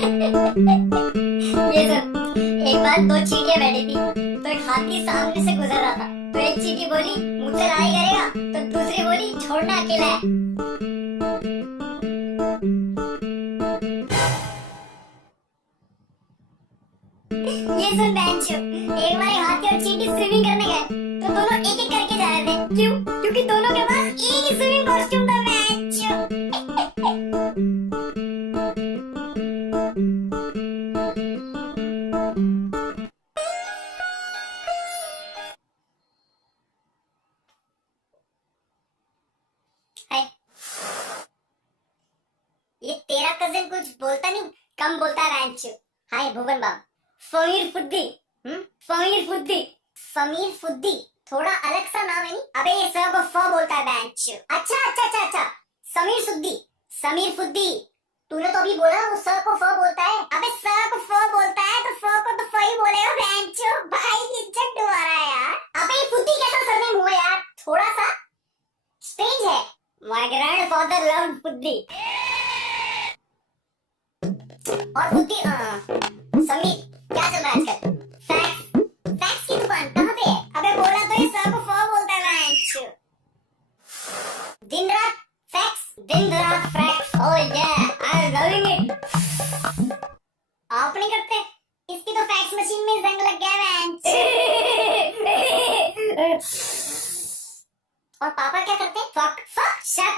ये सुन, एक बार दो चींटियां बैठी थी, तो एक हाथी सामने से गुजर रहा था। तो एक चींटी बोली मुझसे लड़ाई करेगा, तो दूसरी बोली छोड़ना अकेला है। ये सुन बेंचो, एक बार हाथी और चींटी स्विमिंग करने गए, तो दोनों एक एक करके जा रहे थे। क्यों? क्योंकि दोनों के पास एक ही स्विमिंग कॉस्ट्यूम था बेंचो। हाय, ये तेरा कजिन कुछ बोलता नहीं, कम बोलता है बेंचो। हाय भुवन बाब, फमीर फुद्दी, फमीर फुद्दी, फमीर फुद्दी, थोड़ा अलग सा नाम है नहीं? अबे ये स को फ बोलता है बेंचो। अच्छा, समीर सुद्दी, समीर फुद्दी, तूने तो अभी बोला वो स को फ बोलता है। अबे स को फ बोलता है तो फ को तो फ ही बोलेगा बेंचो। भाई इज्जत डुबा रहा है यार। अबे ये फुद्दी कैसा सरनेम हुआ यार, थोड़ा सा स्ट्रेंज है। माय ग्रैंडफादर लव्ड फुद्दी। और फुद्दी समीर क्या चल रहा है आजकल? फैक्स की दुकान कहाँ पे है? अबे बोला तो ये स को फ बोलता है बेंचो। दिन रात फैक्स, ओह या आई एम लविंग इट। आप नहीं करते? इसकी तो फैक्स मशीन में जंग लग गया है। और पापा क्या करते? फक शक,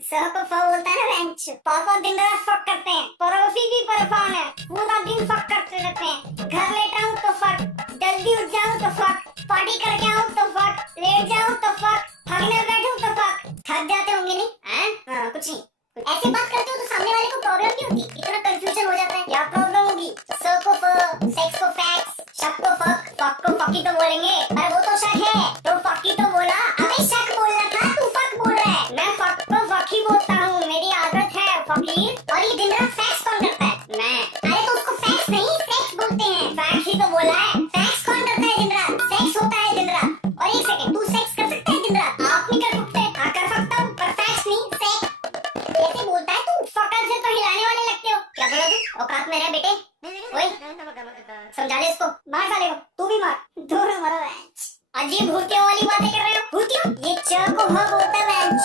सह को फ बोलता है ना बेंच। पापा दिन रात फक करते हैं, पर वो फिर भी परेशान है, पूरा दिन फक करते रहते हैं। घर लेट आऊं तो फक, जल्दी उठ जाऊं तो फक, पार्टी करके आऊं तो फक, लेट जाऊं तो फक, थकने बैठूं तो फक। थक जाते होंगे नहीं? हैं? कुछ नहीं। ऐसे बात करते हो तो सामने वाले को प्रॉब्लम नहीं होती? इतना कंफ्यूजन हो जाता है। क्या प्रॉब्लम होगी? स को फ, सेक्स को फैक्स, शक को फक को फकी तो बोलेंगे। अरे वो तो शक है, तो फकी तो बोला। अबे शक बोलना था, तू फक बोल रहा है। मैं फक को फकी बोलता हूँ, मेरी आदत है फकीर। और ये दिन रात फैक्स कौन करता है? मैं। अरे तो उसको फैक्स नहीं सेक्स बोलते हैं। फैक्स ही तो बोला है। फैक्स कौन करता है दिन रात? सेक्स होता है दिन रात। और एक सेकंड, तू सेक्स कर सकता है दिन रात? आप नहीं कर सकते? हाँ कर सकता हूँ, पर फैक्स नहीं, सेक्स। कैसे बोलता है तू? फकर से तो हिलाने वाले लगते हो। क्या बोला तू? औकात में रह बेटे। ओए समझा ले इसको, मार साले को, तू भी मार, दोनों मरो बेंच। अजीब भूतियों वाली बातें कर रहे हो। भूतियों? ये च को ह बोलता है बेंच।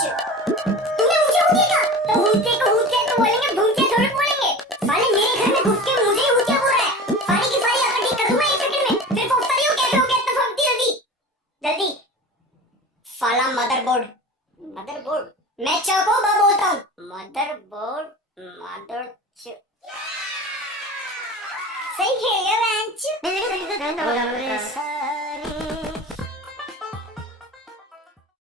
तूने मुझे भूतिया कहा, तो भूतिया को भूतिया तो बोलेंगे, भूतिया थोड़ी बोलेंगे। साले मेरे घर में घुस के मुझे ही भूतिया बोल रहा है। सारी की सारी आकर ठीक कर दूंगा एक सेकंड में। फिर पूछता रही हो कैसे हो गया इतना फंकती जल्दी। साला मदरबोर्ड, मैं च को ब बोलता हूँ। मदरबोर्ड, मदर च। सही खेल गया बेंच।